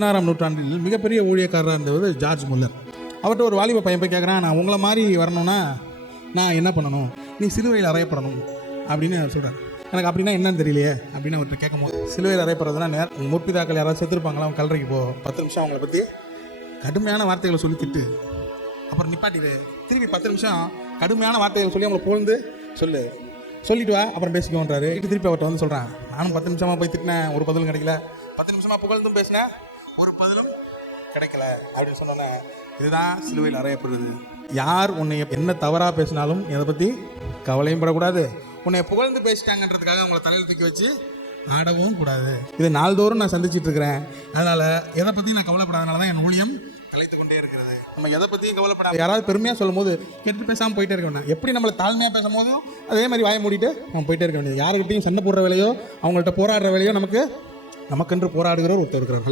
16ஆம் நூற்றாண்டில் மிகப்பெரிய ஊழியக்காரராக இருந்தவர் ஜார்ஜ் முல்லர். அவர்கிட்ட ஒரு வாலிப பையன் போய் கேட்குறான், நான் உங்களை மாதிரி வரணும்னா நான் என்ன பண்ணணும், நீ சிலுவையில் அறையப்படணும் அப்படின்னு அவர் சொல்கிறார். எனக்கு அப்படின்னா என்னன்னு தெரியலையே அப்படின்னு அவர்கிட்ட கேட்கும்போது, சிலுவையில் அறையப்படுறதுனா உங்கள் முற்பிதாக்கள் யாராவது செத்துருப்பாங்களா, அவங்க கல்லறைக்கு போ, 10 நிமிஷம் அவங்கள பற்றி கடுமையான வார்த்தைகளை சொல்லி திட்டு, அப்புறம் நிப்பாட்டிடு, திருப்பி 10 நிமிஷம் கடுமையான வார்த்தைகளை சொல்லி அவங்களை புகழ்ந்து சொல்லிட்டு வா, அப்புறம் பேசிக்கோன்றாரு. திருப்பி அவர்கிட்ட வந்து சொல்கிறான், நானும் 10 நிமிஷமாக போய் திட்டினேன், ஒரு பதிலும் கிடைக்கல, 10 நிமிஷமாக புகழ்ந்தும் பேசினேன், ஒரு பதிலும் கிடைக்கல அப்படின்னு சொன்னோன்னே, இதுதான் சிலுவையில் அறையப்படுறது. யார் உன்னை என்ன தவறாக பேசினாலும் இதை பற்றி கவலையும் படக்கூடாது, உன்னை புகழ்ந்து பேசிட்டாங்கன்றதுக்காக அவங்கள தலையில் தூக்கி வச்சு ஆடவும் கூடாது. இதை நாள்தோறும் நான் சந்திச்சுட்டு இருக்கிறேன். அதனால் எதை பற்றியும் நான் கவலைப்படாதனால தான் என் ஊழியம் கலைத்து கொண்டே இருக்கிறது. நம்ம எதை பற்றியும் கவலைப்படாது. யாராவது பெருமையாக சொல்லும் போது கேட்டு பேசாமல் போயிட்டே இருக்க வேண்டாம். எப்படி நம்மளை தாழ்மையாக பேசும் போதும் அதே மாதிரி வாய மூடிட்டு நம்ம போயிட்டே இருக்க வேண்டியது. யாருக்கிட்டையும் சண்டை போடுற வேலையோ அவங்கள்ட்ட போராடுற வேலையோ நமக்கென்று போராடுகிறவர் ஒருத்தர் இருக்கிறார்.